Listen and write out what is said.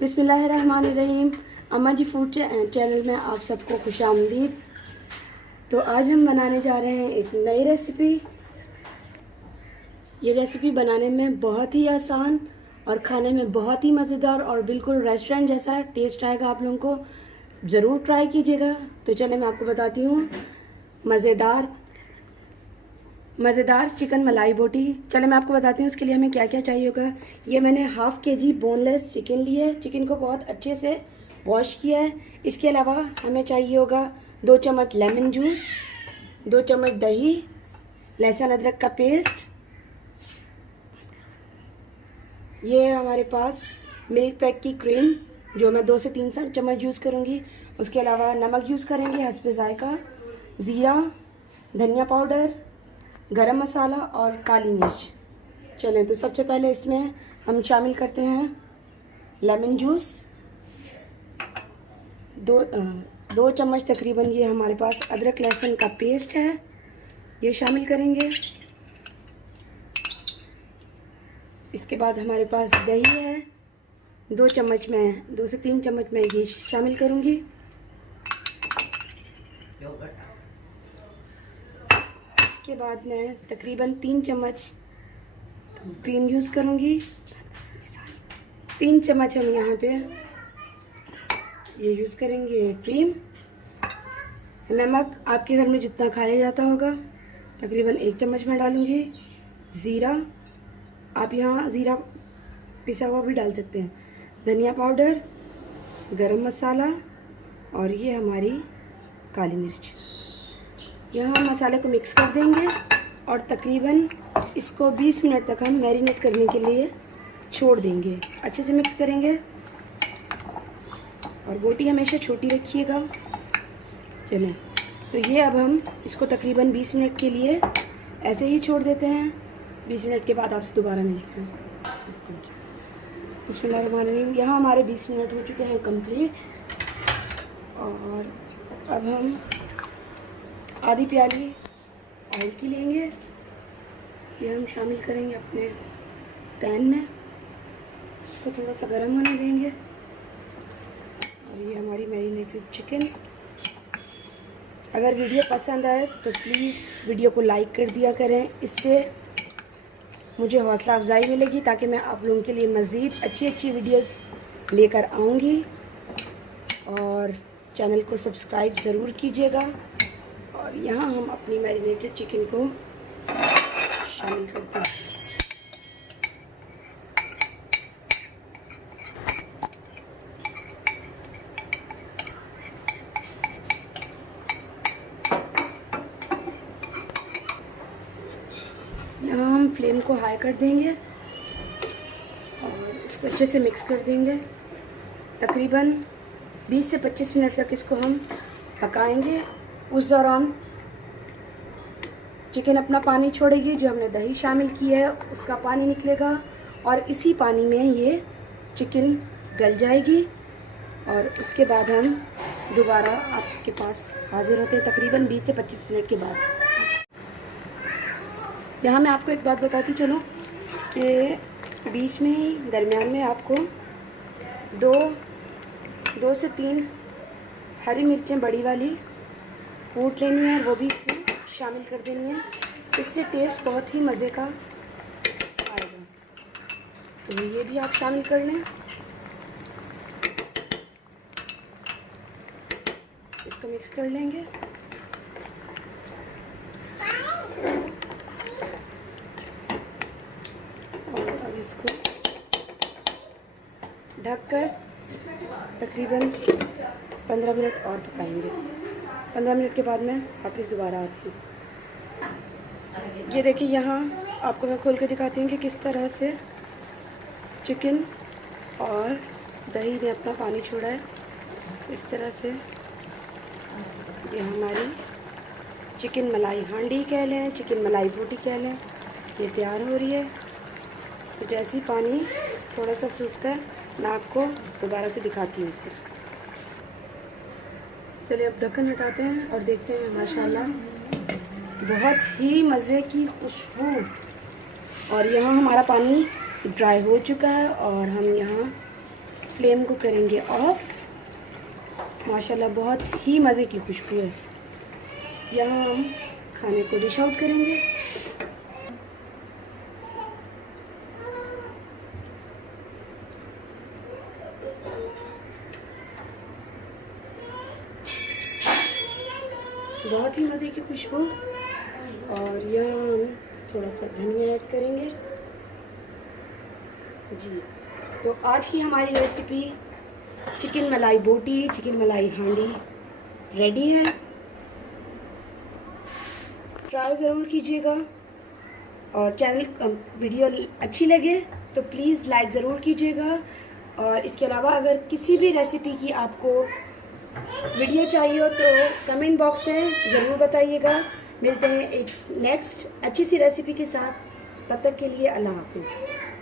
बिस्मिल्लाहिर्रहमानिर्रहीम। अम्मा जी food channel में आप सबको खुशामदीद। तो आज हम बनाने जा रहे हैं एक नई रेसिपी। ये रेसिपी बनाने में बहुत ही आसान और खाने में बहुत ही मज़ेदार और बिल्कुल रेस्टोरेंट जैसा टेस्ट आएगा। आप लोगों को ज़रूर ट्राई कीजिएगा। तो चलिए मैं आपको बताती हूँ मज़ेदार चिकन मलाई बोटी। चले मैं आपको बताती हूँ इसके लिए हमें क्या क्या चाहिए होगा। ये मैंने हाफ़ kg बोनलेस चिकन लिया है। चिकन को बहुत अच्छे से वॉश किया है। इसके अलावा हमें चाहिए होगा 2 चम्मच लेमन जूस, 2 चम्मच दही, लहसुन अदरक का पेस्ट, ये हमारे पास मिल्क पैक की क्रीम जो मैं 2 से 3 चम्मच यूज़ करूँगी। उसके अलावा नमक यूज़ करेंगे हस्बे जायका, ज़ीरा, धनिया पाउडर, गरम मसाला और काली मिर्च। चलें तो सबसे पहले इसमें हम शामिल करते हैं लेमन जूस। 2 चम्मच तकरीबन ये हमारे पास अदरक लहसुन का पेस्ट है, ये शामिल करेंगे। इसके बाद हमारे पास दही है, 2 से 3 चम्मच मैं ये शामिल करूँगी। इसके बाद मैं तकरीबन 3 चम्मच क्रीम यूज़ करूँगी। 3 चम्मच हम यहाँ पे ये यूज़ करेंगे क्रीम। नमक आपके घर में जितना खाया जाता होगा तकरीबन 1 चम्मच मैं डालूँगी। ज़ीरा, आप यहाँ ज़ीरा पिसा हुआ भी डाल सकते हैं। धनिया पाउडर, गरम मसाला और ये हमारी काली मिर्च। यहाँ हम मसाले को मिक्स कर देंगे और तकरीबन इसको 20 मिनट तक हम मैरिनेट करने के लिए छोड़ देंगे। अच्छे से मिक्स करेंगे और बोटी हमेशा छोटी रखिएगा। चलें तो ये अब हम इसको तकरीबन 20 मिनट के लिए ऐसे ही छोड़ देते हैं। 20 मिनट के बाद आपसे दोबारा मिलते हैं। बिस्मिल्लाहिर्रहमानिर्रहीम। यहाँ हमारे 20 मिनट हो चुके हैं कंप्लीट और अब हम आधी प्याली ऑयल की लेंगे। ये हम शामिल करेंगे अपने पैन में। इसको थोड़ा सा गर्म होने देंगे और ये हमारी मैरिनेटेड चिकन। अगर वीडियो पसंद आए तो प्लीज़ वीडियो को लाइक कर दिया करें, इससे मुझे हौसला अफजाई मिलेगी ताकि मैं आप लोगों के लिए मज़ीद अच्छी वीडियोस लेकर आऊँगी। और चैनल को सब्सक्राइब ज़रूर कीजिएगा। और यहाँ हम अपनी मैरिनेटेड चिकन को शामिल करते हैं। यहाँ हम फ्लेम को हाई कर देंगे और इसको अच्छे से मिक्स कर देंगे। तकरीबन 20 से 25 मिनट तक इसको हम पकाएंगे। उस दौरान चिकन अपना पानी छोड़ेगी, जो हमने दही शामिल की है उसका पानी निकलेगा और इसी पानी में ये चिकन गल जाएगी। और उसके बाद हम दोबारा आपके पास हाजिर होते हैं तकरीबन 20 से 25 मिनट के बाद। यहाँ मैं आपको एक बात बताती चलूँ कि बीच में ही दरमियान में आपको दो से 3 हरी मिर्चें बड़ी वाली कूट लेनी है और वो भी इसमें शामिल कर देनी है। इससे टेस्ट बहुत ही मज़े का आएगा। तो ये भी आप शामिल कर लें। इसको मिक्स कर लेंगे। और अब इसको ढककर तकरीबन 15 मिनट और पकाएंगे। 15 मिनट के बाद मैं वापस दोबारा आती हूँ। ये देखिए, यहाँ आपको मैं खोल के दिखाती हूँ कि किस तरह से चिकन और दही ने अपना पानी छोड़ा है। इस तरह से ये हमारी चिकन मलाई हांडी कह लें, चिकन मलाई बोटी कह लें, ये तैयार हो रही है। तो जैसे ही पानी थोड़ा सा सूखता है मैं आपको दोबारा से दिखाती हूँ। चलिए अब ढक्कन हटाते हैं और देखते हैं। माशाल्लाह बहुत ही मज़े की खुशबू। और यहाँ हमारा पानी ड्राई हो चुका है और हम यहाँ फ्लेम को करेंगे ऑफ। माशाल्लाह बहुत ही मज़े की खुशबू है। यहाँ हम खाने को डिश आउट करेंगे। बहुत ही मज़े की खुशबू। और यहाँ हम थोड़ा सा धनिया ऐड करेंगे जी। तो आज की हमारी रेसिपी चिकन मलाई बोटी, चिकन मलाई हांडी रेडी है। ट्राई ज़रूर कीजिएगा और चैनल वीडियो अच्छी लगे तो प्लीज़ लाइक ज़रूर कीजिएगा। और इसके अलावा अगर किसी भी रेसिपी की आपको वीडियो चाहिए हो तो कमेंट बॉक्स में ज़रूर बताइएगा। मिलते हैं एक नेक्स्ट अच्छी सी रेसिपी के साथ। तब तक के लिए अल्लाह हाफिज़।